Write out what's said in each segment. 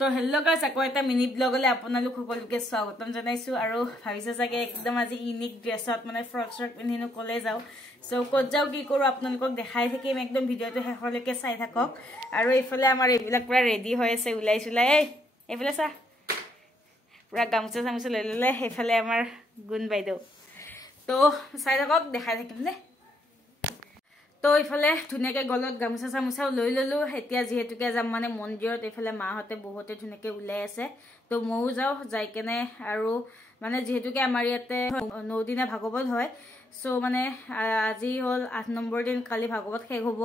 তো hello guys আকৌ এটা মিনি ব্লগলে আপোনালোক সকলোকে স্বাগতম জনাইছো আৰু ভাবিছে চাগে একদম আজি ইউনিক ড্ৰেছত মানে ফ্ৰক পিন্ধিনো কলে যাও সো ক'ত যাও কি কৰো আপোনালোকক দেখাই থাকিম একদম ভিডিওটো শেষলৈকে চাই থাকক আৰু এইফালে আমাৰ এইবিলাক পুৰা ৰেডি হৈ আছে উলাইছুলাই এইফালে চা পুৰা গামছা চামছা লৈ ললে এইফালে আমাৰ গুণ বাইদেউ তো চাই থাকক দেখাই থাকিম দে তো ইফালে ধুনিয়াকে গলত গামছা চামছা লৈ ললো এতিয়া যেহেতুকে যাম মানে মন্দিৰত ইফালে মাহতে বহুতে ধুনিয়াকে উলাই আছে তো মও যাও যাই কেনে আৰু মানে যেহেতুকে আমাৰ ইয়াতে 9 দিনা ভাগৱত হয় সো মানে আজি হল 8 নম্বৰ দিন কালি ভাগৱত শেষ হ'ব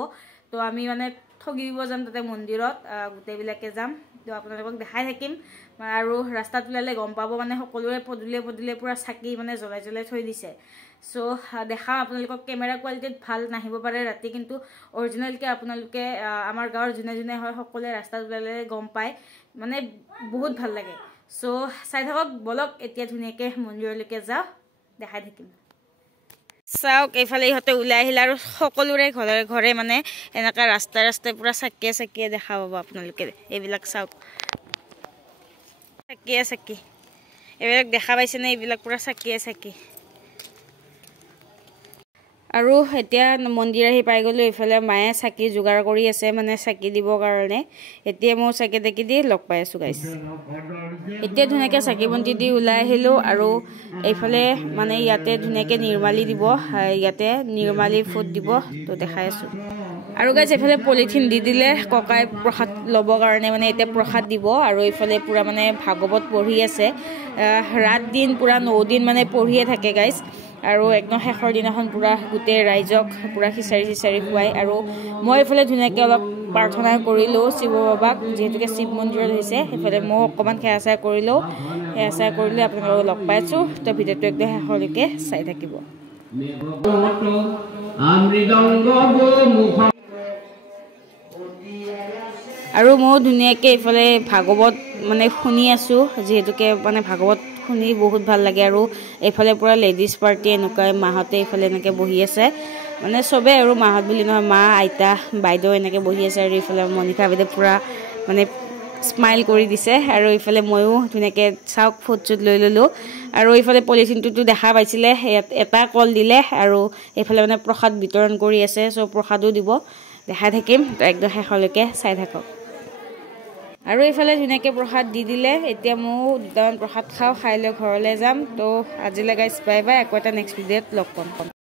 তো আমি মানে ঠগিব যাম তাতে মন্দিৰত গুটেবিলাকে যাম তো আপোনালোকক দেখাই থাকিম আৰু ৰাস্তাত উলালে গম পাব মানে সকলোৰে পদুলে পুৰা চাকি মানে জ্বলাই থৈ দিছে সো দেখা আপোনালোকক ক্যামেৰা কোৱালিটিত ভাল নাহিব পাৰে ৰাতি কিন্তু অৰিজিনাল কে আপোনালোকে আমাৰ গাঁৱৰ জুনে হয় সকলোৱে ৰাস্তাত উলালে গম পায় মানে বহুত ভাল লাগে সো চাই থাকক বলক এতিয়া ধুনিয়াকে মন্দিৰলৈকে যাও দেখাই থাকিম চাওক এইফালে ইহতে উলাই আহিল আৰু সকলোৰে ঘৰে মানে এনেকা ৰাস্তাই পুৰা চাকিয়ে দেখা পাব আপোনালোকে এইবিলাক চাওক চাকি এইবিলাক দেখা পাইছে নে এইবিলাক পুৰা চাকি আৰু এতিয়া মন্দিৰ আহি পাই গলো ইফালে মায়ে চাকি যোগাৰ কৰি আছে মানে চাকি দিব কাৰণে এতিয়া মই চাকি দেখি দি লগ পাই আছো গাইস এতিয়া ধুনিয়াকে চাকি বন্তি দি উলাই আহিলো আৰু এইফালে মানে ইয়াতে ধুনিয়াকে নিৰ্মালি দিব ইয়াতে নিৰ্মালি ফুট দিব তো দেখাই আছো আৰু গাইস এফালে পলিথিন দি দিলে ককাই প্ৰসাদ লব কাৰণে মানে এতিয়া প্ৰসাদ দিব আৰু ইফালে পুৰা মানে ভাগৱত পঢ়ি আছে ৰাত দিন পুৰা 9 দিন মানে পঢ়িয়ে থাকে গাইস আৰু একদম শেষৰ দিনাখন পুৰা গুটে ৰাইজক পুৰা খিচাৰি খুৱাই আৰু মই ইফালে ধুনিয়াকে অলপ প্ৰাৰ্থনা কৰিলো শিৱ বাবাক যেহেতুকে শিৱ মন্দিৰত হৈছে এফালে মই অকমান খেয়াচা কৰিলো আপোনালোকক লগ পাইছো তো ভিডিওটো একদম শেষলৈকে চাই থাকিব আৰু মই ধুনিয়াকে ইফালে ভাগৱত মানে শুনি আছো যেহেতুকে মানে ভাগৱত শুনি বহুত ভাল লাগে আৰু এইফালে পুৰা লেডিজ পাৰ্টি এনেকৈ মাহতে ইফালে এনেকৈ বহি আছে মানে সবে আৰু মাহত বুলি নহয় মা আইতা বাইদেউ এনেকৈ বহি আছে আৰু ইফালে মনিকা বাইদেউ পুৰা মানে স্মাইল কৰি দিছে আৰু ইফালে ময়ো ধুনিয়াকে চাওক ফটোত লৈ ললো আৰু ইফালে পলিথিনটো দেখা পাইছিলে এটা কল দিলে আৰু ইফালে মানে প্ৰসাদ বিতৰণ কৰি আছে সো প্ৰসাদও দিব দেখাই থাকিম তো একদম শেষলৈকে চাই থাকক আৰু ইফালে ধুনিয়াকে প্ৰসাদ দি দিলে এতিয়া মই দুটামান প্ৰসাদ খাই লৈ ঘৰলৈ যাম তো আজিলৈ গাইস বাই বাই আকৌ এটা নেক্সট ভিডিঅ'ত লগ পাম